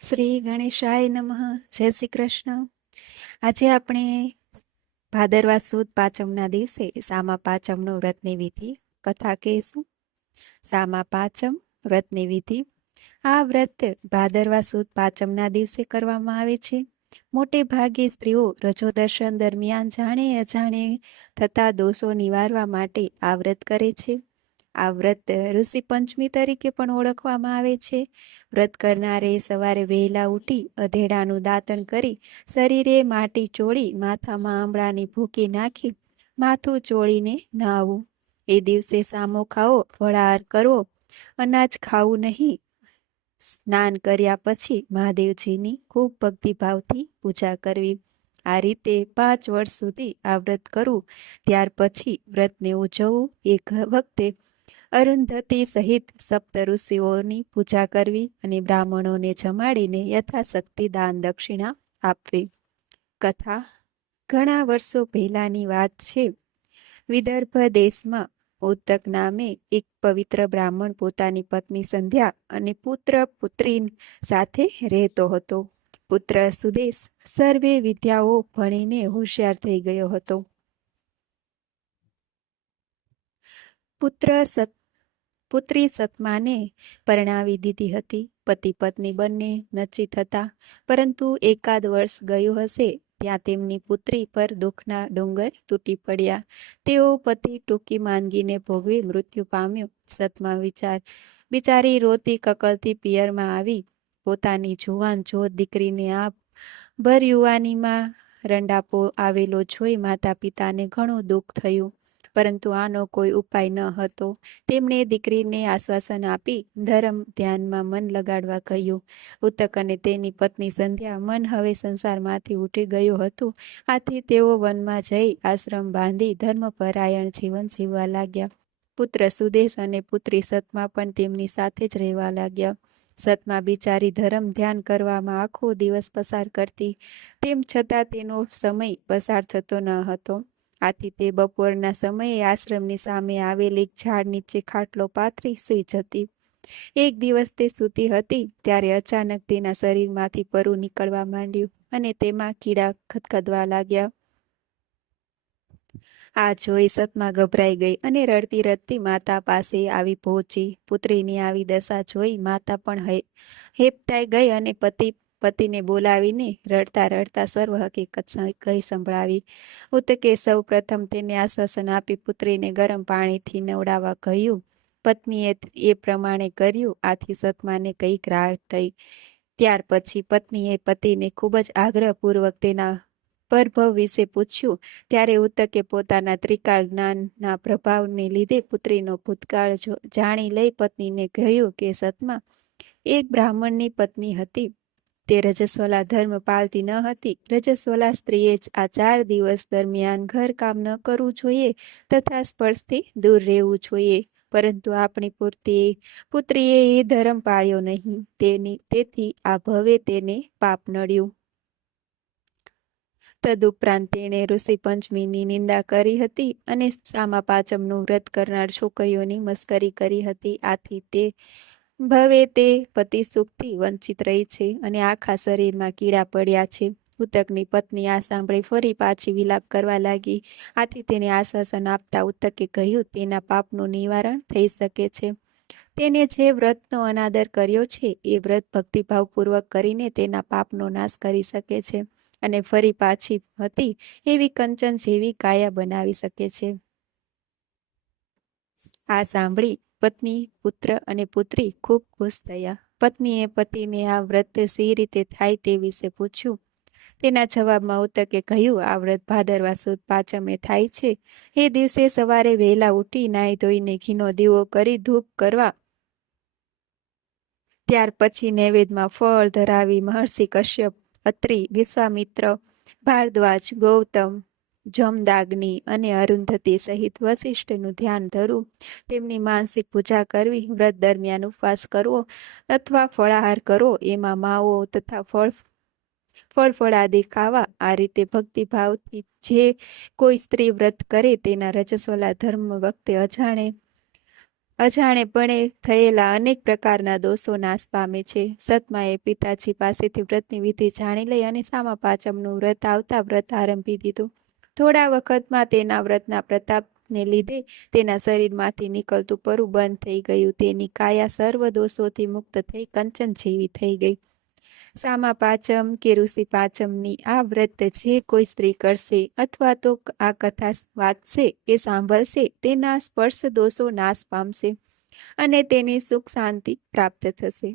શ્રી ગણેશાય નમઃ. જય શ્રી કૃષ્ણ. આજે આપણે ભાદરવા સુદ પાંચમના દિવસે સામા પાંચમનો વ્રતની વિધિ કથા કહીશું. સામા પાંચમ વ્રતની વિધિ. આ વ્રત ભાદરવા સુદ પાંચમના દિવસે કરવામાં આવે છે. મોટે ભાગે સ્ત્રીઓ રજોદર્શન દરમિયાન જાણે અજાણે થતા દોષો નિવારવા માટે આ વ્રત કરે છે. આ વ્રત ઋષિ પંચમી તરીકે પણ ઓળખવામાં આવે છે. વ્રત કરનારે સવારે વહેલા ઉઠી અધેડાનું દાંતણ કરી શરીરે માટી ચોળી માથામાં આંબળાની ભૂકી નાખી માથું ચોળીને નહાવું. એ દિવસે સામો ખાવો, ફળાહાર કરવો, અનાજ ખાવું નહીં. સ્નાન કર્યા પછી મહાદેવજીની ખૂબ ભક્તિભાવથી પૂજા કરવી. આ રીતે 5 વર્ષ સુધી આ વ્રત કરવું. ત્યાર પછી વ્રતને ઉજવવું. એક વખતે અરુંધતી સહિત સપ્ત ઋષિઓની પૂજા કરવી અને બ્રાહ્મણોને જમાડીને યથાશક્તિ દાન દક્ષિણા આપવી. કથા. ઘણા વર્ષો પહેલાની વાત છે. વિદર્ભ દેશમાં ઉત્તક નામે એક પવિત્ર બ્રાહ્મણ પોતાની પત્ની સંધ્યા અને પુત્ર પુત્રી સાથે રહેતો હતો. પુત્ર સુદેશ સર્વે વિદ્યાઓ ભણીને હોશિયાર થઈ ગયો હતો. પુત્રી સતમાને પરણાવી દીધી હતી. પતિ પત્ની બંને નચિત હતા, પરંતુ એકાદ વર્ષ ગયું હશે ત્યાં તેમની પુત્રી પર દુઃખના ડુંગર તૂટી પડ્યા. તેઓ પતિ ટૂંકી માંદગીને ભોગવી મૃત્યુ પામ્યો. સતમા બિચારી રોતી કકળતી પિયરમાં આવી પોતાની જુવાન જોત દીકરીને ભર યુવાનીમાં રંડાપો આવેલો જોઈ માતા પિતાને ઘણું દુઃખ થયું, પરંતુ આનો કોઈ ઉપાય ન હતો. તેમણે દીકરીને આશ્વાસન આપી ધર્મ ધ્યાનમાં મન લગાડવા કહ્યું. ઉત્તક અને તેની પત્ની સંધ્યા મન હવે સંસારમાંથી ઉઠી ગયું હતું. આથી તેઓ વનમાં જઈ આશ્રમ બાંધી ધર્મપરાયણ જીવન જીવવા લાગ્યા. પુત્ર સુદેશ અને પુત્રી સતમા પણ તેમની સાથે જ રહેવા લાગ્યા. સતમા બિચારી ધર્મ ધ્યાન કરવામાં આખો દિવસ પસાર કરતી, તેમ છતાં તેનો સમય પસાર થતો ન હતો. આથી તે બપોરના સમયે આશ્રમની સામે આવેલી ઝાડ નીચે ખાટલો પાથરી સૂઈ જતી. એક દિવસ તે સૂતી હતી ત્યારે અચાનક તેના શરીરમાંથી પરુ નીકળવા માંડ્યું અને તેમાં કીડા ખદખદવા લાગ્યા. આ જોઈ સતમા ગભરાઈ ગઈ અને રડતી રડતી માતા પાસે આવી પહોંચી. પુત્રીની આવી દશા જોઈ માતા પણ હેબતાઈ ગઈ અને પતિને બોલાવીને રડતા રડતા સર્વ હકીકત કહી સંભળાવી. ઉત્તકે સૌ પ્રથમ તેને આશ્વાસન આપી પુત્રીને ગરમ પાણીથી નવડાવવા કહ્યું. પત્નીએ એ પ્રમાણે કર્યું. આથી સતમાને કંઈક રાહત થઈ. ત્યાર પછી પત્નીએ પતિને ખૂબ જ આગ્રહપૂર્વક તેના પરભવ વિશે પૂછ્યું. ત્યારે ઉત્તકે પોતાના ત્રિકાળ જ્ઞાનના પ્રભાવને લીધે પુત્રીનો ભૂતકાળ જાણી લઈ પત્નીને કહ્યું કે સતમા એક બ્રાહ્મણની પત્ની હતી. તે રજસ્વલા ધર્મ પાળતી ન હતી. રજસ્વલા સ્ત્રીએ જ આ 4 દિવસ દરમિયાન ઘર કામ ન કરવું જોઈએ તથા સ્પર્શથી દૂર રહેવું જોઈએ, પરંતુ આપણી પુત્રીએ એ ધર્મ પાળ્યો નહીં. તેથી આ ભવે તેને પાપ નડ્યું. તદુપરાંત તેણે ઋષિ પંચમીની નિંદા કરી હતી અને સામા પાંચમનું વ્રત કરનાર છોકરીઓની મસ્કરી કરી હતી. આથી તે ભવે તે પતિ સુખથી વંચિત રહી છે અને આખા શરીરમાં કીડા પડ્યા છે. ઉત્તકની પત્ની આ સાંભળી ફરી પાછી વિલાપ કરવા લાગી. આથી તેને આશ્વાસન આપતા ઉત્તકે કહ્યું તેના પાપનું નિવારણ થઈ શકે છે. તેને જે વ્રતનો અનાદર કર્યો છે એ વ્રત ભક્તિભાવપૂર્વક કરીને તેના પાપનો નાશ કરી શકે છે અને ફરી પાછી હતી એવી કંચન જેવી કાયા બનાવી શકે છે. આ સાંભળી પત્ની, પુત્ર અને પુત્રી ખૂબ ખુશ થયા. પત્નીએ પતિને આ વ્રત સી રીતે થાય તે વિશે પૂછ્યું. તેના જવાબમાં ઉત્તકે કહ્યું, આ વ્રત ભાદરવા સુદ પાંચમે થાય છે. એ દિવસે સવારે વહેલા ઉઠી નાહી ધોઈને ઘીનો દીવો કરી ધૂપ કરવા, ત્યાર પછી નૈવેદ્યમાં ફળ ધરાવી મહર્ષિ કશ્યપ, અત્રિ, વિશ્વામિત્ર, ભારદ્વાજ, ગૌતમ, જમદાગ્નિ અને અરુંધતી સહિત વશિષ્ઠનું ધ્યાન ધરવું. તેમની માનસિક પૂજા કરવી. વ્રત દરમિયાન ઉપવાસ કરવો અથવા ફળાહાર કરવો. એમાં માવો તથા ફળાદી ખાવા. આ રીતે ભક્તિભાવથી જે કોઈ સ્ત્રી વ્રત કરે તેના રજસ્વલા ધર્મ વખતે અજાણે અજાણેપણે થયેલા અનેક પ્રકારના દોષો નાશ પામે છે. સતમાએ પિતાજી પાસેથી વ્રતની વિધિ જાણી લઈ અને સામા પાંચમનું વ્રત આવતા વ્રત આરંભી દીધું. થોડા વખતમાં તેના વ્રતના પ્રતાપને લીધે તેના શરીરમાંથી નીકળતું પરુ બંધ થઈ ગયું. તેની કાયા સર્વ દોષોથી મુક્ત થઈ કંચન જેવી થઈ ગઈ. સામા પાંચમ કે ઋષિ પાંચમની આ વ્રત જે કોઈ સ્ત્રી કરશે અથવા તો આ કથા વાંચશે કે સાંભળશે તેના સ્પર્શ દોષો નાશ પામશે અને તેને સુખ શાંતિ પ્રાપ્ત થશે.